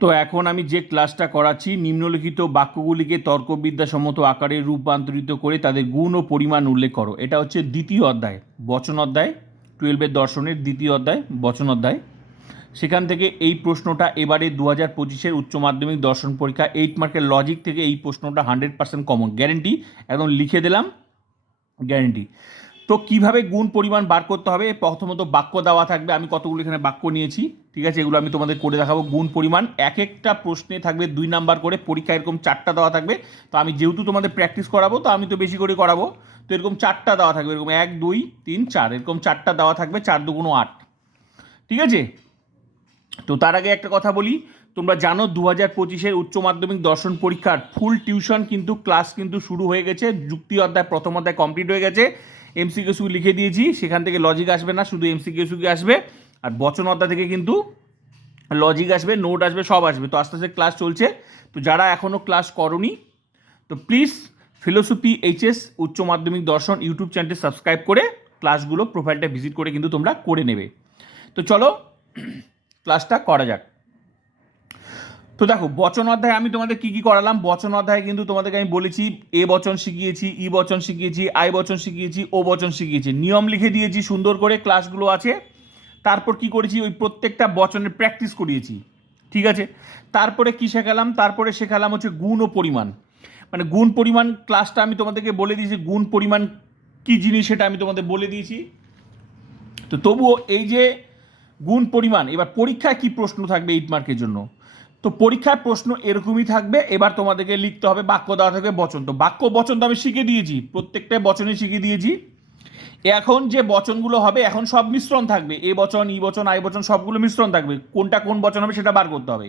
তো এখন আমি যে ক্লাসটা করাচ্ছি, নিম্নলিখিত বাক্যগুলিকে তর্কবিদ্যাসম্মত আকারে রূপান্তরিত করে তাদের গুণ ও পরিমাণ উল্লেখ করো। এটা হচ্ছে দ্বিতীয় অধ্যায়, বচন অধ্যায় টুয়েলভের দর্শনের দ্বিতীয় অধ্যায়, বচন অধ্যায়। সেখান থেকে এই প্রশ্নটা এবারে দু হাজার পঁচিশের উচ্চ মাধ্যমিক দর্শন পরীক্ষা এইট মার্কের লজিক থেকে এই প্রশ্নটা হান্ড্রেড পার্সেন্ট কমন গ্যারেন্টি একদম লিখে দিলাম গ্যারেন্টি তো কীভাবে গুণ পরিমাণ বার করতে হবে? প্রথমত বাক্য দেওয়া থাকবে। আমি কতগুলো এখানে বাক্য নিয়েছি, ঠিক আছে? এগুলো আমি তোমাদের করে দেখাবো। গুণ পরিমাণ এক একটা প্রশ্নে থাকবে দুই নাম্বার করে। পরীক্ষা এরকম চারটা দেওয়া থাকবে। তো আমি যেহেতু তোমাদের প্র্যাকটিস করাবো, তো আমি তো বেশি করে করাবো। তো এরকম চারটা দেওয়া থাকবে। এরকম এক, দুই, তিন, চার। এরকম চারটা দেওয়া থাকবে। চার দুগুণ আট। ঠিক আছে? তো তার আগে একটা কথা বলি। তোমরা জানো দু হাজার পঁচিশের উচ্চ মাধ্যমিক দর্শন পরীক্ষার ফুল টিউশন কিন্তু ক্লাস কিন্তু শুরু হয়ে গেছে। যুক্তি অধ্যায় প্রথম অধ্যায় কমপ্লিট হয়ে গেছে। এমসিকিউসু লিখে দিয়েছি, সেখান থেকে লজিক আসবে না, শুধু এমসিকিউসুকে আসবে। আর বচন অধ্যায় থেকে কিন্তু লজিক আসবে নোট আসবে, সব আসবে। তো আস্তে আস্তে ক্লাস চলছে। তো যারা এখনও ক্লাস করনি, তো প্লিজ ফিলোসফি এইচএস উচ্চ মাধ্যমিক দর্শন ইউটিউব চ্যানেলটি সাবস্ক্রাইব করে ক্লাসগুলো প্রোফাইলটা ভিজিট করে কিন্তু তোমরা করে নেবে। তো চলো ক্লাসটা করা যাক। তো দেখো, বচন অধ্যায় আমি তোমাদের কি কি করালাম? বচন অধ্যায় কিন্তু তোমাদেরকে আমি বলেছি, এ বচন শিখিয়েছি, ই বচন শিখিয়েছি, আই বচন শিখিয়েছি, ও বচন শিখিয়েছি। নিয়ম লিখে দিয়েছি, সুন্দর করে ক্লাসগুলো আছে। তারপর কি করেছি? ওই প্রত্যেকটা বচনের প্র্যাকটিস করিয়েছি। ঠিক আছে? তারপরে কি শেখালাম? তারপরে শেখালাম হচ্ছে গুণ ও পরিমাণ। মানে গুণ পরিমাণ ক্লাসটা আমি তোমাদেরকে বলে দিয়েছি, গুণ পরিমাণ কি জিনিস সেটা আমি তোমাদের বলে দিয়েছি। তো তবুও এই যে গুণ পরিমাণ, এবার পরীক্ষায় কি প্রশ্ন থাকবে এইট মার্কের জন্য? তো পরীক্ষার প্রশ্ন এরকমই থাকবে, এবার তোমাদেরকে লিখতে হবে বাক্য দেওয়া থাকবে বচন। তো বাক্য, বচন তো আমি শিখে দিয়েছি, প্রত্যেকটা বচনই শিখে দিয়েছি। এখন যে বচনগুলো হবে, এখন সব মিশ্রণ থাকবে, এ বচন, ই বচন, আই বচন, সবগুলো মিশ্রণ থাকবে। কোনটা কোন বচন হবে সেটা বার করতে হবে।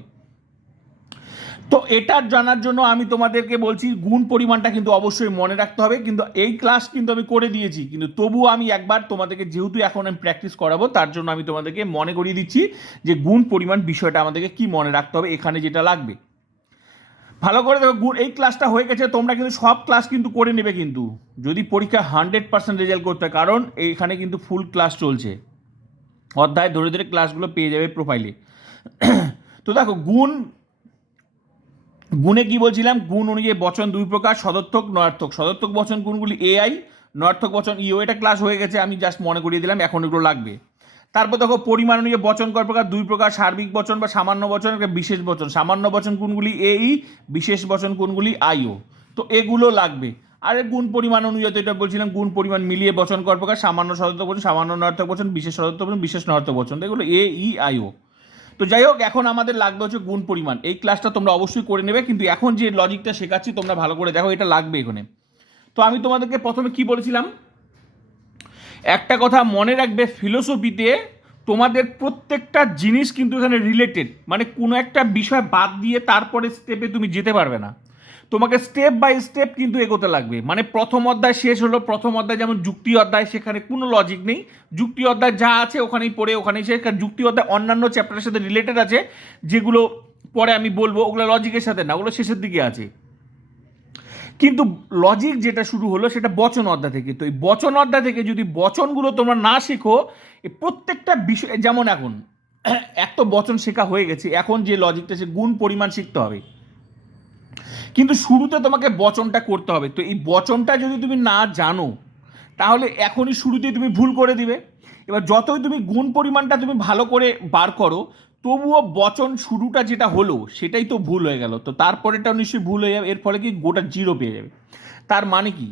তো এটা জানার জন্য আমি তোমাদেরকে বলছি, গুণ পরিমাণটা কিন্তু অবশ্যই মনে রাখতে হবে। কিন্তু এই ক্লাস কিন্তু আমি করে দিয়েছি। কিন্তু তবুও আমি একবার তোমাদেরকে, যেহেতু এখন আমি প্র্যাকটিস করাবো, তার জন্য আমি তোমাদেরকে মনে করিয়ে দিচ্ছি যে গুণ পরিমাণ বিষয়টা আমাদেরকে কি মনে রাখতে হবে, এখানে যেটা লাগবে। ভালো করে দেখো, গুণ, এই ক্লাসটা হয়ে গেছে, তোমরা কিন্তু সব ক্লাস কিন্তু করে নেবে কিন্তু। যদি পরীক্ষা হান্ড্রেড পার্সেন্ট রেজাল্ট করতে কারণ এখানে কিন্তু ফুল ক্লাস চলছে। অধ্যায় ধরে ধরে ক্লাসগুলো পেয়ে যাবে প্রোফাইলে তো দেখো, গুণ গুণে কি বলছিলাম? গুণ অনুযায়ী বচন দুই প্রকার, সদর্থক, নয়ার্থক। সদর্থক বচন গুণগুলি এআই নয়ার্থক বচন ইও এটা ক্লাস হয়ে গেছে, আমি জাস্ট মনে করিয়ে দিলাম, এখন এগুলো লাগবে। তারপর দেখো, পরিমাণ অনুযায়ী বচন কয় প্রকার? দুই প্রকার, সার্বিক বচন বা সামান্য বচন একটা বিশেষ বচন। সামান্য বচন কোনগুলি এই বিশেষ বচন কোনগুলি আইও তো এগুলো লাগবে। আর গুণ পরিমাণ অনুযায়ী এটা বলছিলাম, গুণ পরিমাণ মিলিয়ে বচন কয় প্রকার? সামান্য সদর্থক বচন, সামান্য নয়ার্থক বচন, বিশেষ সদর্থক বচন, বিশেষ নয়ার্থক বচন। এগুলো এ ই আইও তো যাই হোক, এখন আমাদের লাগবে হচ্ছে গুণ পরিমাণ। এই ক্লাসটা তোমরা অবশ্যই করে নেবে, কিন্তু এখন যে লজিকটা শেখাচ্ছি, তোমরা ভালো করে দেখো, এটা লাগবে এখানে। তো আমি তোমাদেরকে প্রথমে কি বলেছিলাম? একটা কথা মনে রাখবে ফিলোসফিতে তোমাদের প্রত্যেকটা জিনিস কিন্তু এখানে রিলেটেড মানে কোনো একটা বিষয় বাদ দিয়ে তারপরে স্টেপে তুমি যেতে পারবে না। তোমাকে স্টেপ বাই স্টেপ কিন্তু এগোতে লাগবে। মানে প্রথম অধ্যায় শেষ হলো, প্রথম অধ্যায় যেমন যুক্তি অধ্যায়, সেখানে কোনো লজিক নেই। যুক্তি অধ্যায় যা আছে ওখানেই পড়ে, ওখানেই শেষ। কারণ যুক্তি অধ্যায় অন্যান্য চ্যাপ্টারের সাথে রিলেটেড আছে, যেগুলো পরে আমি বলব, ওগুলো লজিকের সাথে না, ওগুলো শেষের দিকে আছে। কিন্তু লজিক যেটা শুরু হলো, সেটা বচন অধ্যায় থেকে। তো এই বচন অধ্যায় থেকে যদি বচনগুলো তোমরা না শেখো প্রত্যেকটা বিষয়, যেমন এখন, এক তো বচন শেখা হয়ে গেছে, এখন যে লজিকটা সে গুণ পরিমাণ শিখতে হবে। কিন্তু শুরুতে তোমাকে বচনটা করতে হবে। তো এই বচনটা যদি তুমি না জানো, তাহলে এখনই শুরুতেই তুমি ভুল করে দিবে। এবার যতই তুমি গুণ পরিমাণটা তুমি ভালো করে বার করো, তবুও বচন শুরুটা যেটা হলো, সেটাই তো ভুল হয়ে গেল। তো তারপরেটাও নিশ্চয়ই ভুল হয়ে যাবে, এর ফলে কি গোটা জিরো পেয়ে যাবে। তার মানে কি?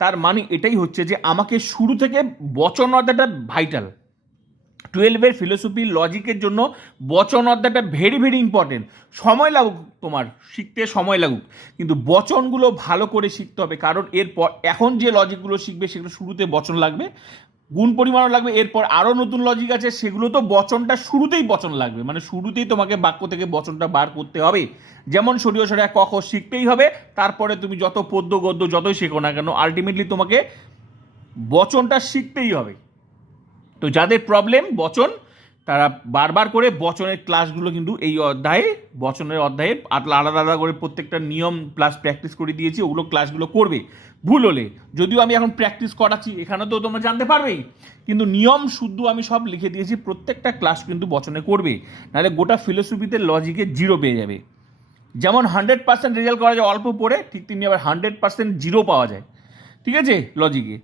তার মানে এটাই হচ্ছে যে আমাকে শুরু থেকে বচন অধ্যায়টা ভাইটাল টুয়েলভের ফিলোসফি লজিকের জন্য বচন অধ্যায়টা ভেরি ভেরি ইম্পর্টেন্ট সময় লাগুক তোমার, শিখতে সময় লাগুক, কিন্তু বচনগুলো ভালো করে শিখতে হবে, কারণ এরপর এখন যে লজিকগুলো শিখবে, সেগুলো শুরুতে বচন লাগবে, গুণ পরিমাণও লাগবে, এরপর আরও নতুন লজিক আছে, সেগুলো তো বচনটা শুরুতেই বচন লাগবে মানে শুরুতেই তোমাকে বাক্য থেকে বচনটা বার করতে হবে। যেমন সরিয় সরিয়া কখ শিখতেই হবে, তারপরে তুমি যত পদ্য, গদ্য যতই শেখো না কেন আলটিমেটলি তোমাকে বচনটা শিখতেই হবে। তো যাদের প্রবলেম বচন, তারা বারবার করে বচনের ক্লাসগুলো কিন্তু এই অধ্যায়ে, বচনের অধ্যায়ে আলাদা আলাদা করে প্রত্যেকটা নিয়ম প্লাস প্র্যাকটিস করে দিয়েছি, ওগুলো ক্লাসগুলো করবে। ভুল হলে, যদিও আমি এখন প্র্যাকটিস করাচ্ছি, এখানে তো তোমরা জানতে পারবেই কিন্তু নিয়ম শুদ্ধ আমি সব লিখে দিয়েছি, প্রত্যেকটা ক্লাস কিন্তু বচনে করবে, নাহলে গোটা ফিলোসফিতে লজিকে জিরো পেয়ে যাবে। যেমন হান্ড্রেড পার্সেন্ট রেজাল্ট করা যায় অল্প পড়ে, ঠিক তেমনি আবার হান্ড্রেড পার্সেন্ট জিরো পাওয়া যায়। ঠিক আছে? লজিকে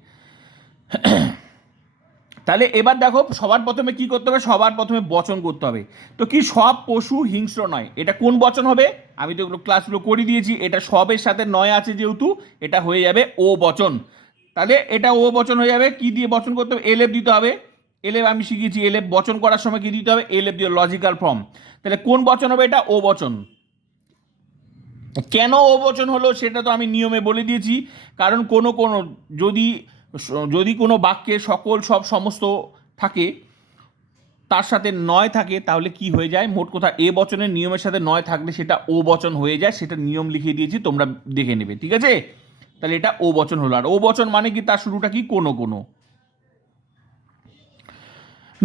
তাহলে এবার দেখো, সবার প্রথমে কি করতে হবে? সবার প্রথমে বচন করতে হবে। তো কি সব পশু হিংস্র নয়? এটা কোন বচন হবে? আমি তো এগুলো ক্লাসগুলো করে দিয়েছি, এটা সবের সাথে নয় আছে যেহেতু, এটা হয়ে যাবে ও বচন। তাহলে এটা ও বচন হয়ে যাবে, কি দিয়ে বচন করতে হবে? এলেপ দিতে হবে। এলেপ আমি শিখিয়েছি এলেপ বচন করার সময় কি দিতে হবে? এলেপ দিয়ে লজিক্যাল ফর্ম তাহলে কোন বচন হবে এটা? ও বচন। কেন ও বচন হলো সেটা তো আমি নিয়মে বলে দিয়েছি, কারণ কোনো কোনো যদি যদি কোনো বাক্যে সকল, সব সমস্ত থাকে, তার সাথে নয় থাকে, তাহলে কি হয়ে যায়? মোট কথা, এ বচনের নিয়মের সাথে নয় থাকলে সেটা ও বচন হয়ে যায়, সেটা নিয়ম লিখিয়ে দিয়েছি, তোমরা দেখে নেবে, ঠিক আছে? তাহলে এটা ও বচন হলো। আর ও বচন মানে কি? তার শুরুটা কি? কোনো কোনো।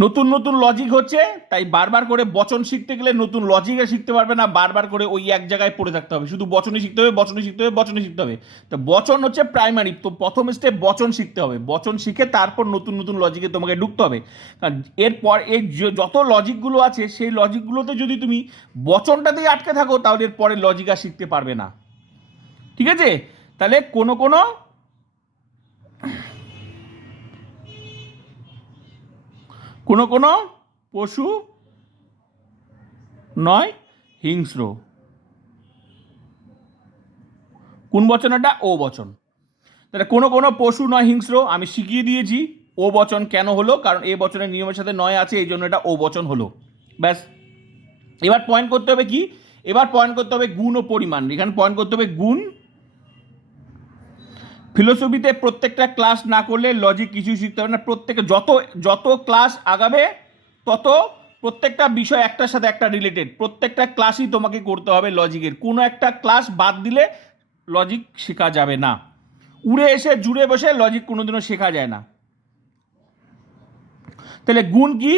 নতুন নতুন লজিক হচ্ছে, তাই বারবার করে বচন শিখতে গেলে নতুন লজিকে শিখতে পারবে না, বারবার করে ওই এক জায়গায় পড়ে থাকতে হবে। শুধু বচনই শিখতে হবে, বচনই শিখতে হবে, বচনই শিখতে হবে। তো বচন হচ্ছে প্রাইমারি তো প্রথম স্টেপ বচন শিখতে হবে। বচন শিখে তারপর নতুন নতুন লজিকে তোমাকে ঢুকতে হবে। কারণ এরপর এই যত লজিকগুলো আছে, সেই লজিকগুলোতে যদি তুমি বচনটাতেই আটকে থাকো, তাহলে এর পরে লজিক আর শিখতে পারবে না। ঠিক আছে? তাহলে কোনো কোনো কোনো কোনো পশু নয়, হিংস্র। কোন বচন এটা? ও বচন। তাহলে কোনো কোনো পশু নয়, হিংস্র, আমি শিখিয়ে দিয়েছি ও বচন কেন হলো, কারণ এ বচনের নিয়মের সাথে নয় আছে, এই জন্য এটা ও বচন হলো। ব্যাস। এবার পয়েন্ট করতে হবে কি? এবার পয়েন্ট করতে হবে গুণ ও পরিমাণ। এখানে পয়েন্ট করতে হবে গুণ ফিলোসফিতে প্রত্যেকটা ক্লাস না করলে লজিক কিছু শিখতে হবে না। প্রত্যেকে যত যত ক্লাস আগাবে, তত প্রত্যেকটা বিষয় একটার সাথে একটা রিলেটেড প্রত্যেকটা ক্লাসই তোমাকে করতে হবে লজিকের কোনো একটা ক্লাস বাদ দিলে লজিক শেখা যাবে না। উড়ে এসে, জুড়ে বসে লজিক কোনোদিনও শেখা যায় না। তাহলে গুণ কি?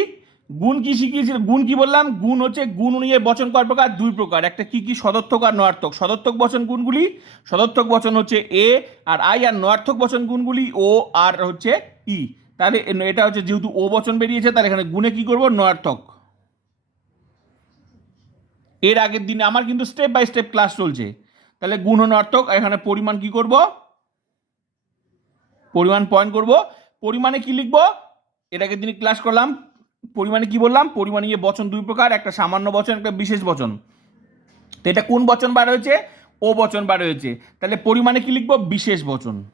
গুণ কি শিখিয়েছিল? গুণ কি বললাম? গুণ হচ্ছে গুণ নিয়ে বচন কয় প্রকার? দুই প্রকার। একটা কি কি? সদর্থক আর নয়ার্থক। সদর্থক বচন গুণগুলি, সদর্থক বচন হচ্ছে এ আর আই আর নয়ার্থক বচন গুণগুলি ও আর হচ্ছে ই। তাহলে এটা হচ্ছে যেহেতু ও বচন বেরিয়েছে, তাহলে এখানে গুণে কি করব? নয়ার্থক। এর আগের দিনে আমার কিন্তু স্টেপ বাই স্টেপ ক্লাস চলছে। তাহলে গুণ ও নয়ার্থক এখানে পরিমাণ কি করব? পরিমাণ পয়েন্ট করব। পরিমাণে কি লিখব? এর আগের দিনে ক্লাস করলাম। পরিমাণে কি বললাম? পরিমাণে বচন দুই প্রকার, একটা সামান্য বচন, একটা বিশেষ বচন। তো এটা কোন বচন বার হয়েছে? ও বচন বার হয়েছে। তাহলে পরিমাণে কি লিখব? বিশেষ বচন।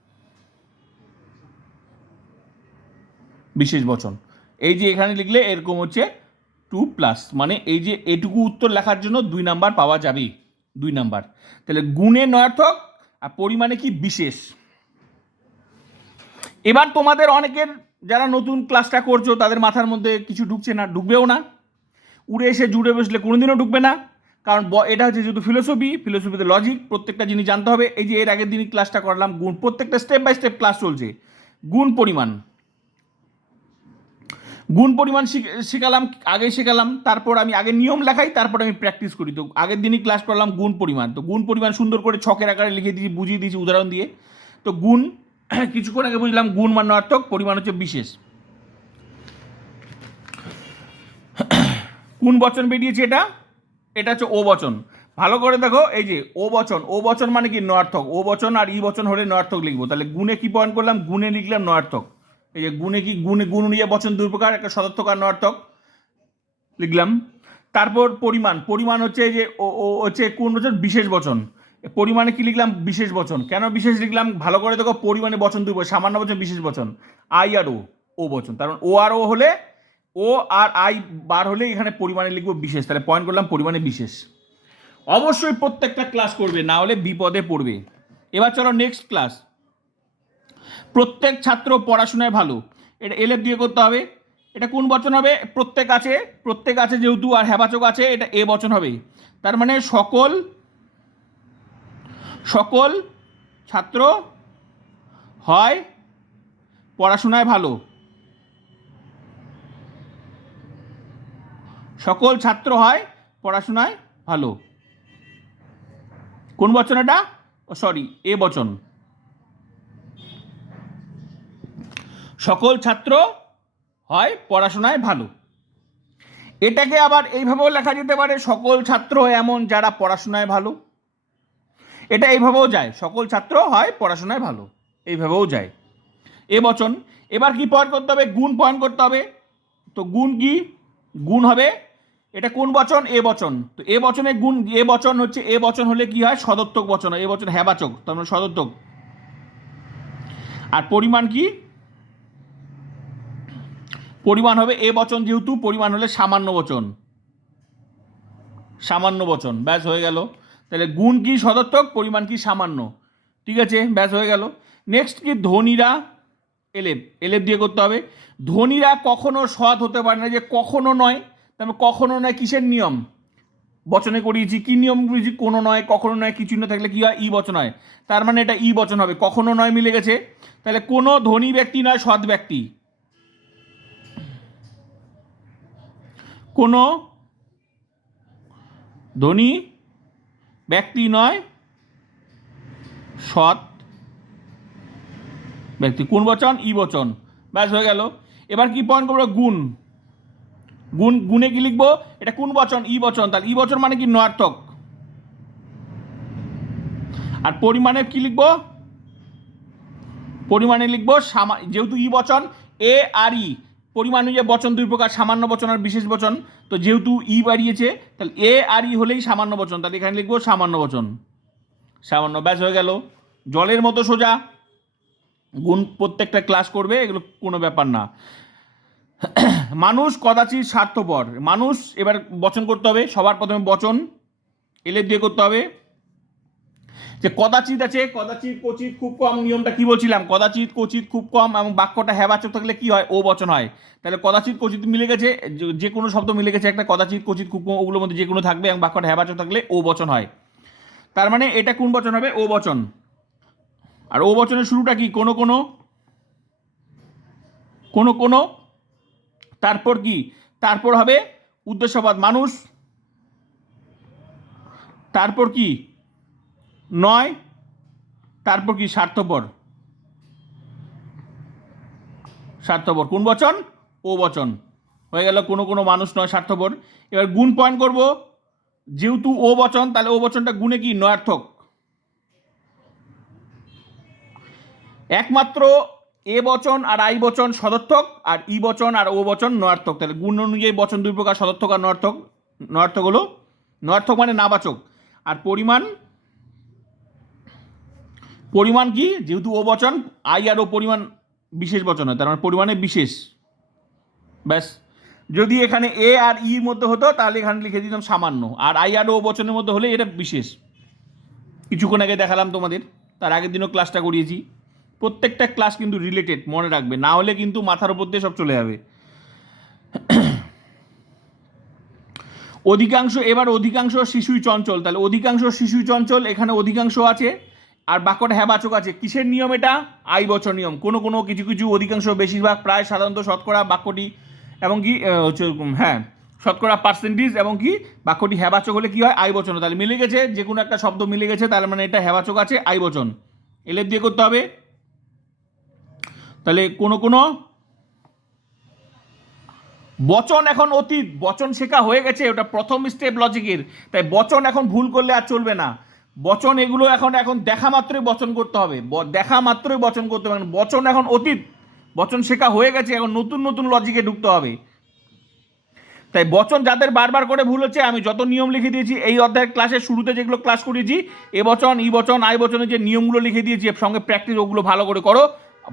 বিশেষ বচন। এই যে এখানে লিখলে এরকম হচ্ছে টু প্লাস মানে এই যে এটুকু উত্তর লেখার জন্য দুই নাম্বার পাওয়া যাবে। দুই নাম্বার। তাহলে গুণে নয়ার্থক আর পরিমাণে কি বিশেষ? এবার তোমাদের অনেকের যারা নতুন ক্লাসটা করছ, তাদের মাথার মধ্যে কিছু ঢুকছে না, ঢুকবেও না। উড়ে এসে জুড়ে বসলে কোনোদিনও ঢুকবে না। কারণ এটা হচ্ছে যেহেতু ফিলোসফি ফিলোসফিতে লজিক প্রত্যেকটা জিনিস জানতে হবে। এই যে এর আগের দিনই ক্লাসটা করলাম, গুণ, প্রত্যেকটা স্টেপ বাই স্টেপ ক্লাস চলছে। গুণ পরিমাণ। গুণ পরিমাণ শিখ- শেখালাম আগে শেখালাম, তারপর আমি আগে নিয়ম লেখাই, তারপর আমি প্র্যাকটিস করি। তো আগের দিনই ক্লাস করলাম, গুণ পরিমাণ। তো গুণ পরিমাণ সুন্দর করে ছকের আকারে লিখে দিয়েছি, বুঝিয়ে দিয়েছি উদাহরণ দিয়ে। তো গুণ কিছুক্ষণ আগে বুঝলাম গুণ মান্যার্থক পরিমাণ হচ্ছে বিশেষ। কোন বচন বেরিয়েছে এটা? এটা হচ্ছে ও বচন। ভালো করে দেখো, এই যে ও বচন ও বচন মানে কি? নয়ার্থক ও বচন আর ই বচন হলে নয়ার্থক লিখব। তাহলে গুণে কি পয়েন্ট করলাম? গুণে লিখলাম নয়ার্থক এই যে গুণে কি, গুণে গুণ নিয়ে বচন দুই প্রকার, একটা সদর্থক আর নয়ার্থক লিখলাম। তারপর পরিমাণ পরিমাণ হচ্ছে এই যে ও হচ্ছে কোন বচন? বিশেষ বচন। পরিমাণে কি লিখলাম? বিশেষ বচন। কেন বিশেষ লিখলাম? ভালো করে দেখো, পরিমাণে বচন দুই সামান্য বচন, বিশেষ বচন। আই আর ও ও বচন। কারণ ও আর ও হলে ও আর আই বার হলে এখানে পরিমাণে লিখব বিশেষ। তাহলে পয়েন্ট করলাম পরিমাণে বিশেষ। অবশ্যই প্রত্যেকটা ক্লাস করবে, না হলে বিপদে পড়বে। এবার চলো নেক্সট ক্লাস প্রত্যেক ছাত্র পড়াশোনায় ভালো। এটা এলএফ দিয়ে করতে হবে। এটা কোন বচন হবে? প্রত্যেক আছে প্রত্যেক আছে যেহেতু, আর হ্যাবাচক আছে, এটা এ বচন হবে। তার মানে সকল সকল ছাত্র হয় পড়াশোনায় ভালো। সকল ছাত্র হয় পড়াশোনায় ভালো। কোন বচন এটা সরি এ বচন। সকল ছাত্র হয় পড়াশোনায় ভালো। এটাকে আবার এইভাবেও লেখা যেতে পারে, সকল ছাত্র এমন যারা পড়াশোনায় ভালো। এটা এইভাবেও যায়। সকল ছাত্র হয়, পড়াশোনায় ভালো। এইভাবেও যায়। এ বচন এবার কি পয়েন্ট করতে হবে? গুণ পয়েন্ট করতে হবে। তো গুণ কি? গুণ হবে, এটা কোন বচন? এ বচন তো এ বচনে গুণ এ বচন হচ্ছে এ বচন হলে কি হয়? সদর্থক বচন এ বচন হ্যাবাচক, তার মানে সদর্থক আর পরিমাণ কি? পরিমাণ হবে এ বচন যেহেতু, পরিমাণ হলে সামান্য বচন। সামান্য বচন। ব্যাস, হয়ে গেল। তাহলে গুণ কি সদর্থক পরিমাণ কি সামান্য? ঠিক আছে, ব্যাস হয়ে গেল। নেক্সট কি ধনীরা? এলেপ এলেপ দিয়ে করতে হবে। ধনীরা কখনো সৎ হতে পারে না যে কখনো নয়। তারপর কখনো নয় কিসের নিয়ম? বচনে করিয়েছি। কি নিয়ম করিয়েছি? কোনো নয়, কখনো নয়, কিছু না থাকলে কি হয়? ই বচন হয়। তার মানে এটা ই বচন হবে। কখনো নয় মিলে গেছে। তাহলে কোনো ধনী ব্যক্তি নয়, সৎ ব্যক্তি। কোনো ধনী ব্যক্তি নয়, সৎ ব্যক্তি। কোন বচন? ই বচন। ব্যাস, হয়ে গেল। এবার কি পয়েন্ট করব? গুণ। গুণ, গুণে কি লিখব? এটা কোন বচন? ই বচন। তাহলে ই বচন মানে কি? নয়ার্থক। আর পরিমাণে কি লিখব? পরিমাণে লিখব যেহেতু ই বচন, এ আর ই। পরিমাণ যে বচন দুই প্রকার, সামান্য বচন আর বিশেষ বচন। তো যেহেতু ই বাড়িয়েছে, তাহলে এ আর ই হলেই সামান্য বচন। তাহলে এখানে লিখব সামান্য বচন। সামান্য, ব্যাস হয়ে গেল। জলের মতো সোজা। গুণ প্রত্যেকটা ক্লাস করবে, এগুলো কোনো ব্যাপার না। মানুষ কদাচিৎ স্বার্থপর। মানুষ এবার বচন করতে হবে, সবার প্রথমে বচন এলেপ দিয়ে করতে হবে। যে কদাচিৎ আছে, কদাচিৎ কচিত খুব কম নিয়মটা কি বলছিলাম? কদাচিৎ কচিত খুব কম এবং বাক্যটা হ্যাবাচক থাকলে কি হয়? ও বচন হয়। তাহলে কদাচিৎ কচিত মিলে গেছে, যে- কোনো শব্দ মিলে গেছে একটা, কদাচিৎ কচিত খুব কম, ওগুলোর মধ্যে যে কোনো থাকবে এবং বাক্যটা হ্যাবাচক থাকলে ও বচন হয়। তার মানে এটা কোন বচন হবে? ও বচন। আর ও বচনের শুরুটা কি? কোনো কোনো কোনো কোনো, তারপর কি? তারপর হবে উদ্দেশ্যবাদ। মানুষ, তারপর কি? নয়, তারপর কি স্বার্থপর? স্বার্থপর। কোন বচন? ও বচন। হয়ে গেল, কোনো কোনো মানুষ নয় স্বার্থপর। এবার গুণ পয়েন্ট করব। যেহেতু ও বচন, তাহলে ও বচনটা গুণে কি? নয়ার্থক। একমাত্র এ বচন আর আই বচন সদর্থক, আর ই বচন আর ও বচন নয়ার্থক। তাহলে গুণ অনুযায়ী বচন দুই প্রকার, সদর্থক আর নয়ার্থক। নয়ার্থক হলো, নয়ার্থক মানে নাবাচক। আর পরিমাণ পরিমাণ কি? যেহেতু ও বচন, আই আর ও পরিমাণ বিশেষ বচন হয়, তার মানে পরিমাণে বিশেষ। ব্যাস। যদি এখানে এ আর ইর মধ্যে হতো, তাহলে এখানে লিখে দিতাম সামান্য। আর আই আর ও বচনের মধ্যে হলে এটা বিশেষ। কিছুক্ষণ আগে দেখালাম তোমাদের, তার আগের দিনও ক্লাসটা করিয়েছি। প্রত্যেকটা ক্লাস কিন্তু রিলেটেড মনে রাখবে। না হলে কিন্তু মাথার উপর দিয়ে সব চলে যাবে। অধিকাংশ, এবার অধিকাংশ শিশুই চঞ্চল। তাহলে অধিকাংশ শিশুই চঞ্চল, এখানে অধিকাংশ আছে। আর বাক্যটা হ্যাবাচক আছে। কিসের নিয়ম এটা? আই বছর নিয়ম। কোনো কোনো, কিছু কিছু অধিকাংশ বেশিরভাগ প্রায় সাধারণত শতকরা বাক্যটি এবং কি হচ্ছে হ্যাঁ শতকরা পার্সেন্টেজ এবং কি, বাক্যটি হ্যাবাচক হলে কি হয়? আই বচন। তাহলে মিলে গেছে, যে কোনো একটা শব্দ মিলে গেছে তাহলে মানে এটা হ্যাবাচক আছে, আই বচন। এলের দিয়ে করতে হবে। তাহলে কোনো কোনো, বচন এখন অতীত, বচন শেখা হয়ে গেছে, ওটা প্রথম স্টেপ লজিকের তাই বচন এখন ভুল করলে আর চলবে না। বচন এগুলো এখন এখন দেখা মাত্রই বচন করতে হবে। দেখা মাত্রই বচন করতে হবে। বচন এখন অতীত। বচন শেখা হয়ে গেছে, এখন নতুন নতুন লজিকে ঢুকতে হবে। তাই বচন যাদের বারবার করে ভুল হচ্ছে, আমি যত নিয়ম লিখে দিয়েছি, এই অধ্যায়ের ক্লাসের শুরুতে যেগুলো ক্লাস করিয়েছি এ বচন, ই বচন, আই বচনের যে নিয়মগুলো লিখে দিয়েছি সঙ্গে প্র্যাকটিস ওগুলো ভালো করে করো,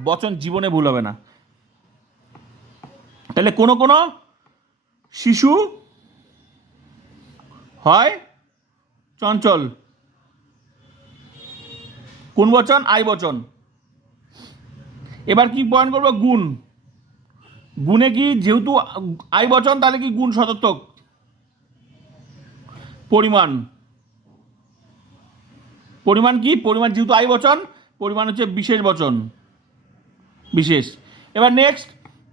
বচন জীবনে ভুল হবে না। তাহলে কোনো কোনো শিশু হয় চঞ্চল। কোন বচন? আই বচন। এবার কি পয়েন্ট করব? গুণ। গুণে কি যেহেতু আই বচন, তাহলে কি গুণ শতক পরিমাণ। পরিমাণ কি? পরিমাণ যেহেতু আই বচন, পরিমাণ হচ্ছে বিশেষ বচন। বিশেষ। এবার নেক্সট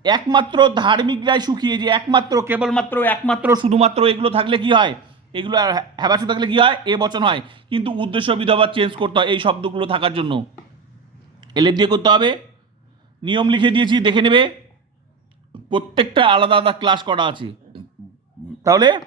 একমাত্র ধার্মিকরাই সুখী। যে একমাত্র, কেবলমাত্র একমাত্র, শুধুমাত্র এগুলো থাকলে কি হয়? এগুলো আর হ্যাবাসু থাকলে কি হয়? এ বচন হয়। কিন্তু উদ্দেশ্য বিধবা চেঞ্জ করতে হয় এই শব্দগুলো থাকার জন্য। এলে দিয়ে করতে হবে। নিয়ম লিখে দিয়েছি, দেখে নেবে। প্রত্যেকটা আলাদা আলাদা ক্লাস করা আছে। তাহলে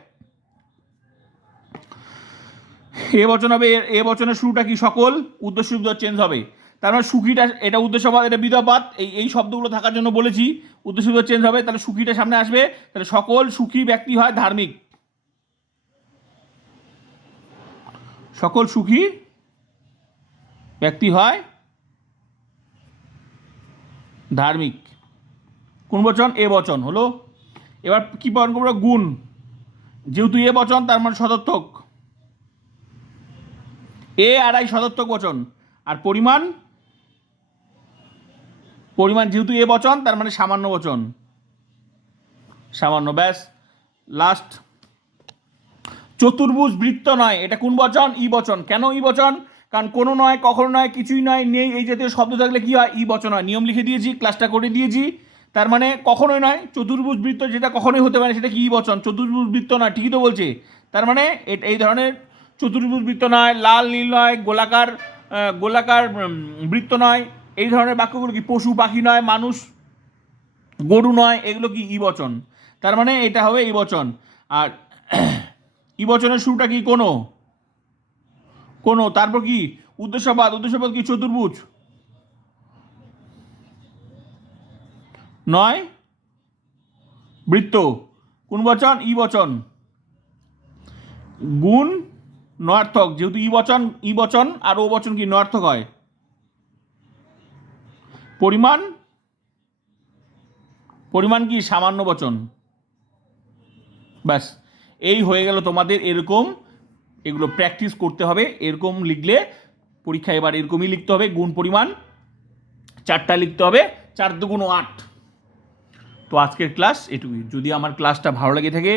এ বচন হবে, এ- বচনের শুরুটা কি সকল? উদ্দেশ্য চেঞ্জ হবে। তার মানে সুখীটা, এটা উদ্দেশ্যবাদ এটা বিধবাদ এই এই শব্দগুলো থাকার জন্য বলেছি, উদ্দেশ্য চেঞ্জ হবে। তাহলে সুখীটা সামনে আসবে। তাহলে সকল সুখী ব্যক্তি হয় ধার্মিক। সকল সুখী ব্যক্তি হয় ধার্মিক। কোন বচন? এ বচন। হলো? এবার কি পালন করব? গুণ। যেহেতু এ বচন, তার মানে সদর্থক। এ আড়াই সদর্থক বচন। আর পরিমাণ? পরিমাণ যেহেতু এ বচন, তার মানে সামান্য বচন। সামান্য, ব্যাস। লাস্ট চতুর্ভুজ বৃত্ত নয়। এটা কোন বচন? ই বচন। কেন ই বচন? কারণ কোনো নয়, কখনো নয়, কিছুই নয়, নেই, এই জাতীয় শব্দ থাকলে কি হয়? ই বচন হয়। নিয়ম লিখে দিয়েছি ক্লাসটা করে দিয়েছি। তার মানে কখনোই নয়, চতুর্ভুজ বৃত্ত যেটা কখনোই হতে পারে সেটা কি বচন? চতুর্ভুজ বৃত্ত নয়, ঠিকই তো বলছে। তার মানে এই ধরনের চতুর্ভুজ বৃত্ত নয়, লাল, নীল নয়, গোলাকার গোলাকার বৃত্ত নয়। এই ধরনের বাক্যগুলো কি পশু, পাখি নয়, মানুষ, গরু নয়, এগুলো কি ই বচন? তার মানে এটা হবে ই বচন। আর ই বচনের শুরুটা কি কোনো? কোনো, তারপর কি? উদ্দেশ্যবাদ উদ্দেশ্যবাদ কি? চতুর্ভুজ? নয়? বৃত্ত। কোন বচন? ই বচন গুণ? নয়ার্থক। যেহেতু ই বচন ই বচন আর ও বচন কি? নয়ার্থক হয়। পরিমাণ? পরিমাণ কি? সামান্য বচন। ব্যাস। এই হয়ে গেল তোমাদের এরকম, এগুলো প্র্যাকটিস করতে হবে, এরকম লিখলে পরীক্ষায় এবার এরকমই লিখতে হবে, গুণ পরিমাণ চারটা লিখতে হবে, চার দুগুণ আট। তো আজকের ক্লাস এটুকুই। যদি আমার ক্লাসটা ভালো লেগে থাকে,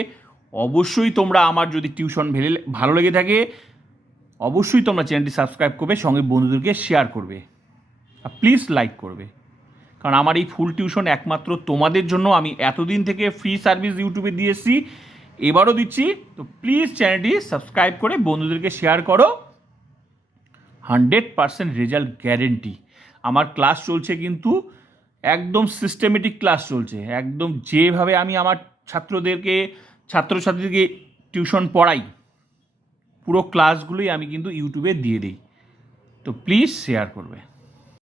অবশ্যই তোমরা আমার যদি টিউশন ভেলে, ভালো লেগে থাকে, অবশ্যই তোমরা চ্যানেলটি সাবস্ক্রাইব করবে, সঙ্গে বন্ধুদেরকে শেয়ার করবে, আর প্লিজ লাইক করবে। কারণ আমার এই ফুল টিউশন একমাত্র তোমাদের জন্য, আমি এতদিন থেকে ফ্রি সার্ভিস ইউটিউবে দিয়ে এসেছি এবারও দিচ্ছি, তো প্লিজ চ্যানেলটি সাবস্ক্রাইব করে বন্ধুদেরকে শেয়ার করো। হান্ড্রেড পারসেন্ট রেজাল্ট গ্যারেন্টি আমার ক্লাস চলছে কিন্তু একদম সিস্টেমেটিক ক্লাস চলছে। একদম যেভাবে আমি আমার ছাত্রদেরকে, ছাত্রছাত্রীদেরকে টিউশন পড়াই, পুরো ক্লাসগুলোই আমি কিন্তু ইউটিউবে দিয়ে দিই। তো প্লিজ শেয়ার করবে।